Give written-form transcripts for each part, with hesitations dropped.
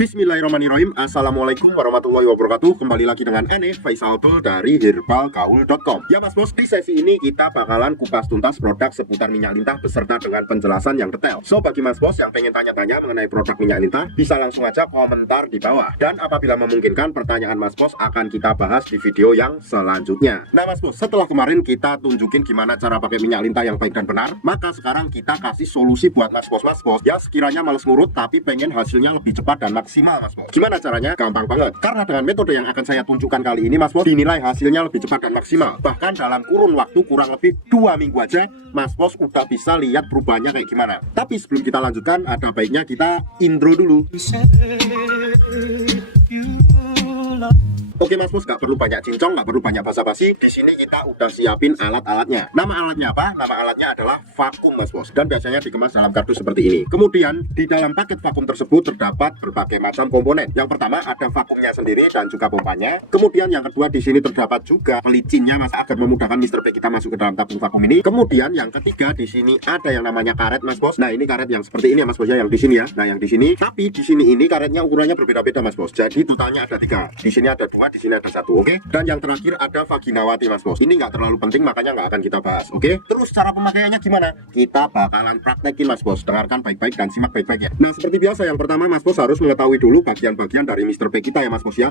Bismillahirrahmanirrahim. Assalamualaikum warahmatullahi wabarakatuh. Kembali lagi dengan Ane Faisal dari herbalgaul.com. Ya mas bos, di sesi ini kita bakalan kupas tuntas produk seputar minyak lintah beserta dengan penjelasan yang detail. So bagi mas bos yang pengen tanya-tanya mengenai produk minyak lintah, bisa langsung aja komentar di bawah. Dan apabila memungkinkan, pertanyaan mas bos akan kita bahas di video yang selanjutnya. Nah mas bos, setelah kemarin kita tunjukin gimana cara pakai minyak lintah yang baik dan benar, maka sekarang kita kasih solusi buat mas bos ya sekiranya males ngurut tapi pengen hasilnya lebih cepat dan maksimal mas bos. Gimana caranya? Gampang banget. Karena dengan metode yang akan saya tunjukkan kali ini mas bos, dinilai hasilnya lebih cepat dan maksimal. Bahkan dalam kurun waktu kurang lebih 2 minggu aja mas bos udah bisa lihat perubahannya kayak gimana. Tapi sebelum kita lanjutkan, ada baiknya kita intro dulu. Oke mas bos, gak perlu banyak cincong, gak perlu banyak basa-basi. Di sini kita udah siapin alat-alatnya. Nama alatnya apa? Nama alatnya adalah vakum mas bos. Dan biasanya dikemas dalam kardus seperti ini. Kemudian di dalam paket vakum tersebut terdapat berbagai macam komponen. Yang pertama ada vakumnya sendiri dan juga pompanya. Kemudian yang kedua di sini terdapat juga pelicinnya mas, agar memudahkan Mr. P kita masuk ke dalam tabung vakum ini. Kemudian yang ketiga di sini ada yang namanya karet mas bos. Nah ini karet yang seperti ini ya mas bos ya, yang di sini ya. Nah yang di sini, tapi di sini ini karetnya ukurannya berbeda-beda mas bos. Jadi totalnya ada 3. Di sini ada 2. Di sini ada 1, oke? Dan yang terakhir ada vaginawati mas bos. Ini nggak terlalu penting, makanya nggak akan kita bahas, oke? Terus cara pemakaiannya gimana? Kita bakalan praktekin mas bos. Dengarkan baik-baik dan simak baik-baik ya. Nah seperti biasa, yang pertama mas bos harus mengetahui dulu bagian-bagian dari Mr. P kita ya mas bos ya.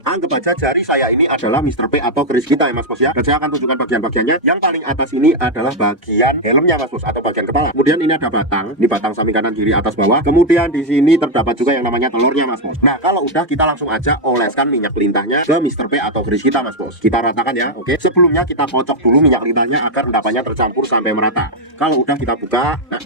Anggap aja jari saya ini adalah Mr. P atau keris kita ya mas bos ya. Dan saya akan tunjukkan bagian-bagiannya. Yang paling atas ini adalah bagian helmnya mas bos, atau bagian kepala. Kemudian ini ada batang, di batang samping kanan kiri atas bawah. Kemudian di sini terdapat juga yang namanya telurnya mas bos. Nah kalau udah, kita langsung aja oleskan minyak lintahnya ke Mr. P atau keris kita mas bos. Kita ratakan ya, oke? Sebelumnya kita kocok dulu minyak lintahnya agar endapannya tercampur sampai merata. Kalau udah kita buka, nah,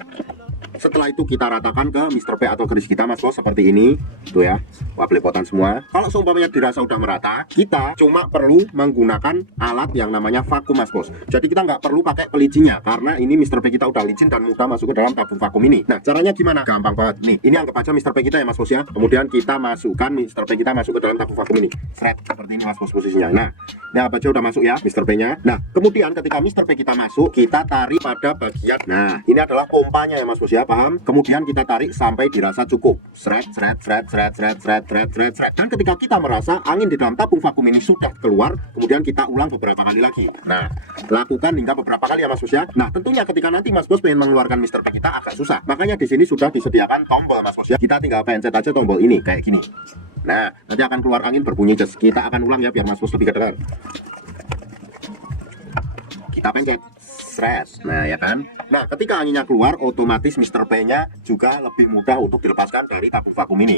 setelah itu kita ratakan ke Mr. P atau keris kita mas bos, seperti ini tuh ya. Wah belepotan semua. Kalau seumpamanya dirasa udah merata, kita cuma perlu menggunakan alat yang namanya vakum mas bos. Jadi kita nggak perlu pakai pelicinya, karena ini Mr. P kita udah licin dan mudah masuk ke dalam tabung vakum ini. Nah caranya gimana? Gampang banget nih. Ini anggap aja Mr. P kita ya mas bos ya. Kemudian kita masukkan Mr. P kita masuk ke dalam tabung vakum ini. Seret, seperti ini mas bos posisinya. Nah ini anggap aja udah masuk ya Mr. P nya. Nah kemudian ketika Mr. P kita masuk, kita tarik pada bagian, nah ini adalah pompanya ya mas bos ya, paham? Kemudian kita tarik sampai dirasa cukup. Seret, seret, seret, seret, seret, seret, seret, seret, seret. Dan ketika kita merasa angin di dalam tabung vakum ini sudah keluar, kemudian kita ulang beberapa kali lagi. Nah, lakukan hingga beberapa kali ya mas bos ya. Nah, tentunya ketika nanti mas bos pengen mengeluarkan Mr. P kita agak susah. Makanya di sini sudah disediakan tombol mas bos ya. Kita tinggal pencet aja tombol ini kayak gini. Nah, nanti akan keluar angin berbunyi ces. Kita akan ulang ya biar mas bos lebih kedengar. Kita pencet. Stres. Nah ya kan. Nah ketika anginnya keluar, otomatis Mr. P nya juga lebih mudah untuk dilepaskan dari tabung vakum ini.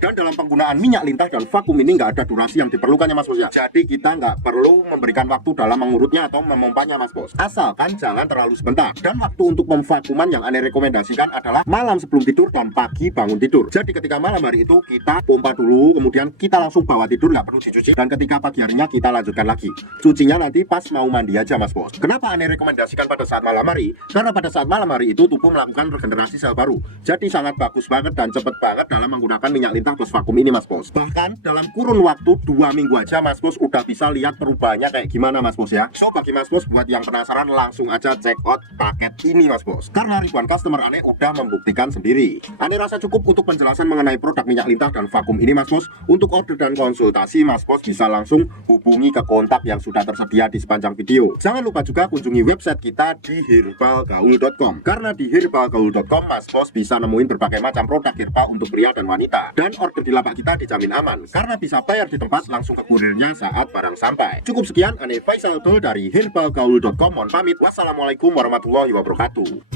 Dan dalam penggunaan minyak lintah dan vakum ini nggak ada durasi yang diperlukan ya mas bos ya. Jadi kita nggak perlu memberikan waktu dalam mengurutnya atau memompanya mas bos. Asalkan jangan terlalu sebentar. Dan waktu untuk pemvakuman yang Ane rekomendasikan adalah malam sebelum tidur dan pagi bangun tidur. Jadi ketika malam hari itu kita pompa dulu, kemudian kita langsung bawa tidur, nggak perlu dicuci. Dan ketika pagi harinya kita lanjutkan lagi. Cucinya nanti pas mau mandi aja mas bos. Kenapa Ane rekomendasikan pada saat malam hari? Karena pada saat malam hari itu tubuh melakukan regenerasi sel baru. Jadi sangat bagus banget dan cepet banget dalam menggunakan minyak lintah plus vakum ini mas bos. Bahkan dalam kurun waktu 2 minggu aja mas bos udah bisa lihat perubahannya kayak gimana mas bos ya. So bagi mas bos buat yang penasaran, langsung aja check out paket ini mas bos. Karena ribuan customer Ane udah membuktikan sendiri. Ane rasa cukup untuk penjelasan mengenai produk minyak lintah dan vakum ini mas bos. Untuk order dan konsultasi mas bos bisa langsung hubungi ke kontak yang sudah tersedia di sepanjang video. Jangan lupa juga kunjungi website kita di herbalgaul.com. Karena di herbalgaul.com mas bos bisa nemuin berbagai macam produk herbal untuk pria dan wanita. Dan order di lapak kita dijamin aman, karena bisa bayar di tempat langsung ke kurirnya saat barang sampai. Cukup sekian, Ane Faisal dari herbalgaul.com. Mohon pamit. Wassalamualaikum warahmatullahi wabarakatuh.